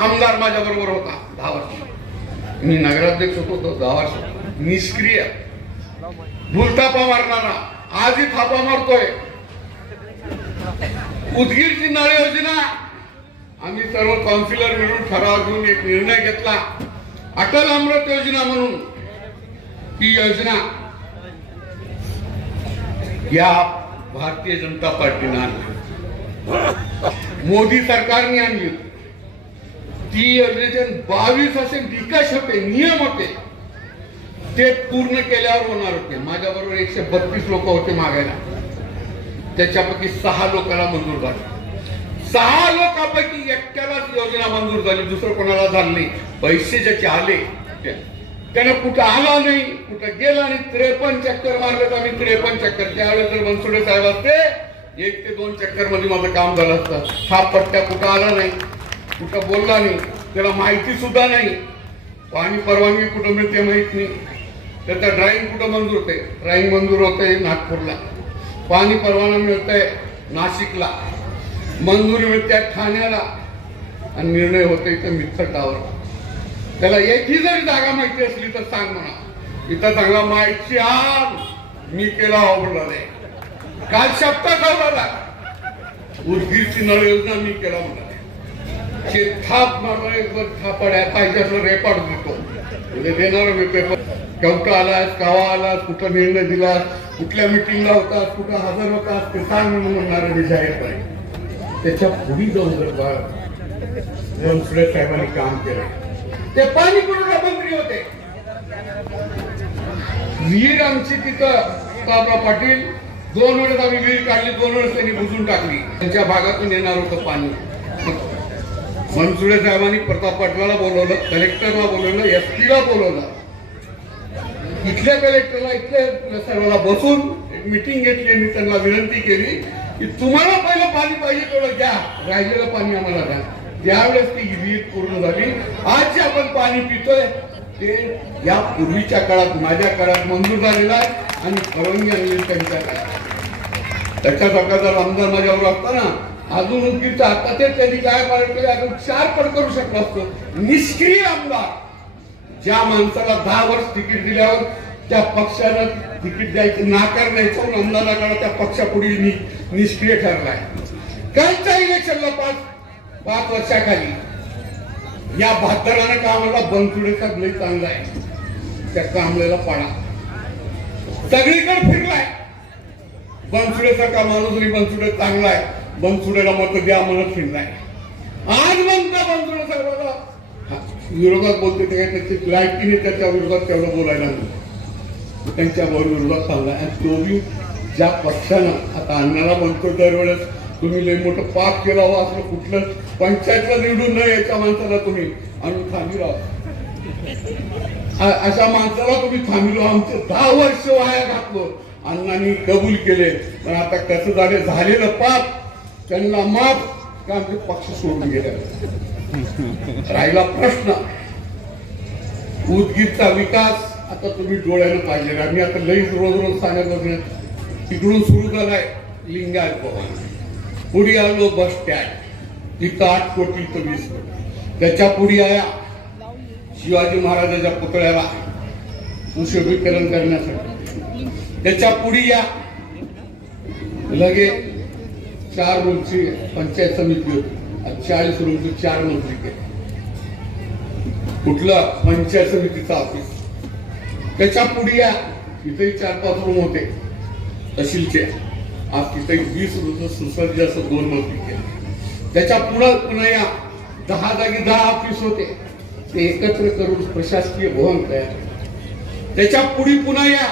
आमदार माझ्या बरोबर होता दहा वर्ष. मी नगराध्यक्ष होतो दहा वर्ष. निष्क्रिय. भूलथापा मारणारा. आजही थापा मारतोय. उदगीरची नळ योजना आम्ही सर्व काउन्सिलर मिळून ठराव घेऊन एक निर्णय घेतला. अटल अमृत योजना म्हणून. ही योजना या भारतीय जनता पार्टीनं आणली. मोदी सरकारने आणली होती. ती अधिवेशन बावीस असे निकष होते नियम होते. ते पूर्ण केल्यावर होणार होते. माझ्याबरोबर एकशे बत्तीस लोक होते मागायला. त्याच्यापैकी सहा लोकांना मंजूर झाले. सहा लोकांपैकी एकट्यालाच योजना मंजूर झाली दुसरं कोणाला झालं नाही. पैसे ज्याचे आले त्यानं कुठं आला नाही कुठं गेला नाही त्रेपन्न चक्कर मारले तर आम्ही त्रेपन्न चक्कर. त्यावेळेस जर मनसुडे साहेब असते एक ते दोन चक्करमध्ये माझं काम झालं असतं. हा पट्ट्या कुठं आला नाही. कुठं बोलला नाही त्याला माहिती सुद्धा नाही. पाणी परवानगी कुठं मिळते माहीत नाही. त्याचा ड्राईंग कुठं मंजूर होते ड्राईंग मंजूर होते नागपूरला. पाणी परवाना मिळतंय नाशिकला. मंजुरी मिळते ठाण्याला. आणि निर्णय होते इथं मिथटावर त्याला याची जरी जागा माहिती असली तर सांग म्हणा. इथं चांगला माहिती आण. मी केला आवडला नाही. काल शब्द गावला उदगीरची नळ योजना मी केला म्हणा. ची थाप मारणार एक वर थापड्या पाहिजे रेकॉर्ड देतो म्हणजे देणार मी पेपर केवटा आलास कावा आलास कुठं निर्णय दिलास कुठल्या मिटिंगला होतास कुठं हजर होतास ते सांग म्हणून म्हणणार मी जाहीरपणे त्याच्या पुढे जाऊन जर बाळा साहेबांनी काम केलं ते पाणी पुरवठा मंत्री होते विहीर आमची तिथं बाबा पाटील दोन वेळेस आम्ही विहीर काढली दोन वेळेस त्यांनी बुजून टाकली त्यांच्या भागातून येणार होतं पाणी मनसुडे साहेबांनी प्रताप पाटलाला बोलवलं कलेक्टरला बोलवलं एस ला बोलवलं. इथल्या कलेक्टरला इथल्या सर्वांना बसून एक मिटिंग घेतली आणि त्यांना विनंती केली की तुम्हाला पहिलं पाणी पाहिजे तेवढं द्या राहिलेलं पाणी आम्हाला द्या. त्यावेळेस ती विहीर पूर्ण झाली आज जे आपण पाणी पितोय ते या पूर्वीच्या काळात माझ्या काळात मंजूर झालेला आहे आणि परवानगी आणली त्यांच्या काळात. त्याच्या सकाळचा आमदार माझ्यावर असताना अजून उदगीरचा आता ते त्यांनी काय पालन केले. अजून चार पण करू शकलं असतं. निष्क्रिय आमदार. ज्या माणसाला दहा वर्ष तिकीट दिल्यावर त्या पक्षानं तिकीट द्यायचं नाकार द्यायचं म्हणून आमदाराकडे त्या पक्षापुढे नि, निष्क्रिय ठरलाय. कालच्या इलेक्शनला पाच पाच वर्षाखाली या बहात्तरानं कामाला बनसुडेचा लय चांगला आहे त्या कामलेला पाडा. सगळीकडे फिरलाय. बनसुडेसारखा माणूस आणि बनसुडे चांगला आहे बनसुडेला मत द्या म्हणत फिरलाय आज म्हणता बनसुडे साहेबाला विरोधात बोलते ते काय त्याची लायकीने त्याच्या विरोधात तेवढं बोलायला नाही. त्यांच्या विरोधात चालला आणि तोही ज्या पक्षानं आता अण्णाला म्हणतो दरवेळेस तुम्ही लय मोठं पाप केला हो असं कुठलं पंचायतला निवडून न याच्या माणसाला तुम्ही. आम्ही थांबिलो. अशा माणसाला तुम्ही थांबिलो. आमचं दहा वर्ष वाया घातलो. अण्णांनी कबूल केले. पण आता कसं झाले झालेलं पाप त्यांना माफ का आमचे पक्ष सोडून गेले? राहिला प्रश्न. उदगीरचा विकास आता तुम्ही डोळ्यानं पाहिजे आम्ही आता लई रोज रोज सांगत तिकडून सुरू झालाय लिंगायत भवन. पुढे आलो बस स्टँड. तिथं आठ कोटी तर वीस कोटी. त्याच्या पुढे आया शिवाजी महाराजाच्या पुतळ्याला सुशोभीकरण करण्यासाठी. त्याच्या पुढे या. लगे चार रूमची पंचायत समिती होती. चाळीस रूमची चार मंत्री केले कुठलं? पंचायत समितीचं ऑफिस त्याच्या पुढे या. तिथेही चार पाच रूम होते. तहसीलचे. आज तिथे वीस रूम सुसज्ज असं दोन मंत्री केले त्याच्या पुढं पुन्हा या. दहा जागी दहा ऑफिस होते. ते एकत्र करून प्रशासकीय भवन तयार त्याच्या पुढे पुन्हा या.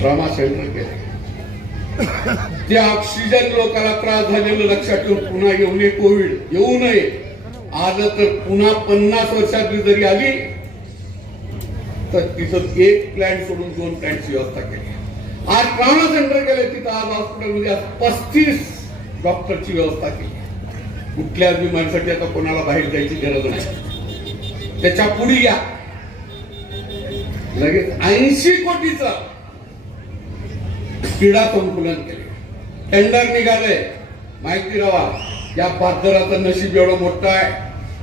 ट्रामा सेंटर केले. ते ऑक्सिजन लोकांना त्रास झालेलं लक्षात ठेवून पुन्हा येऊ नये कोविड येऊ नये. आलं तर पुन्हा पन्नास वर्षातली जरी आली तर तिथं एक प्लॅन्ट सोडून दोन प्लॅन्टची व्यवस्था केली. आज ट्रॉमा सेंटर केले तिथं आज हॉस्पिटलमध्ये आज पस्तीस डॉक्टरची व्यवस्था केली. कुठल्या बिमारीसाठी आता कोणाला बाहेर जायची गरज नाही. त्याच्या पुढे या. लगेच ऐंशी कोटीचा क्रीडा संकुलन केले. टेंडर निघाले. माहिती राहा या पाथराचं नशीब एवढं मोठं आहे.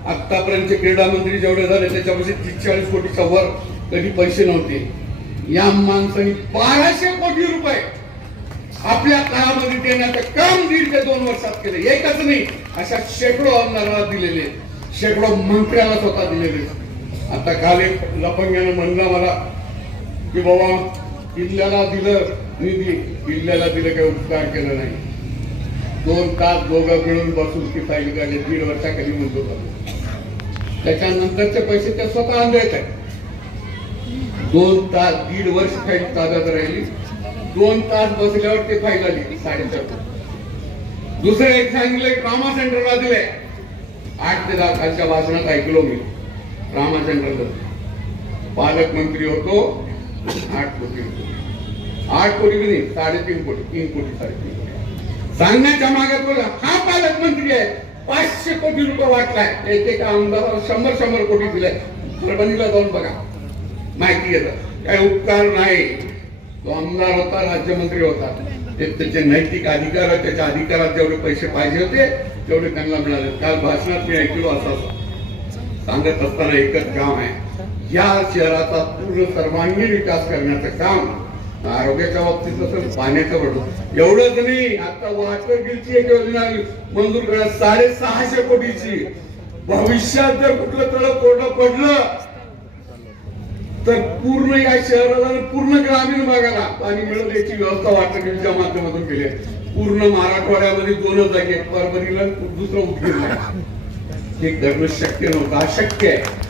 आतापर्यंतचे क्रीडा मंत्री जेवढे झाले त्याच्यापाशी तीस चाळीस कोटीच्या वर कधी पैसे नव्हते. या माणसाने बाराशे कोटी रुपये आपल्या काळामध्ये देण्याचं काम दीड ते दोन वर्षात केले. एकच नाही अशा शेकडो आमदाराला दिलेले. शेकडो मंत्र्याला स्वतः दिलेले. आता काल एक लपंग्यानं म्हणलं मला की बाबा किल्ल्याला दिलं निधी किल्ल्याला दिलं काही उपकार केला नाही. दोन तास दोघं मिळून बसून ती फाईल झाली दीड वर्षाखाली मंजूर झाली त्याच्यानंतरचे पैसे त्या स्वतः आणले आहेत दोन तास दीड वर्ष फाईल ताब्यात राहिली. दोन तास बसल्यावर ते फाईल आली साडेचार दुसरं एक सांगितलं ट्रामा सेंटरला दिले आठ ते दहा खालच्या भाषणात ऐकलो मी ट्रामा सेंटरला पालकमंत्री होतो आठ कोटी होतो आठ कोटी बी नाही साडेतीन कोटी तीन कोटी साडेतीन कोटी. सांगण्याच्या मागे बोला हा पालकमंत्री आहे. पाचशे कोटी रुपये वाटलाय. एक एक आमदाराला शंभर शंभर कोटी दिले परभणीला जाऊन बघा. माहिती येतं काय उपकार नाही. तो आमदार होता राज्यमंत्री होता. ते त्याचे नैतिक अधिकार त्याच्या अधिकारात जेवढे पैसे पाहिजे होते तेवढे त्यांना मिळाले. काल भाषणात मी ऐकलो असं सांगत असताना एकच काम आहे. या शहराचा पूर्ण सर्वांगीण विकास करण्याचं काम आरोग्याच्या बाबतीत असेल पाण्याचं पडलं. एवढंच नाही आता वॉटर गिलची एक योजना मंजूर करा साडेसहाशे कोटीची. भविष्यात जर कुठलं तळ कोरडं पडलं तर पूर्ण या शहराला पूर्ण ग्रामीण भागाला पाणी मिळेल याची व्यवस्था वॉटर गिलच्या माध्यमातून केली पूर्ण मराठवाड्यामध्ये दोनच जागी आहेत. परभणीला दुसरं उदगीरला हे करणं शक्य नव्हतं अशक्य आहे.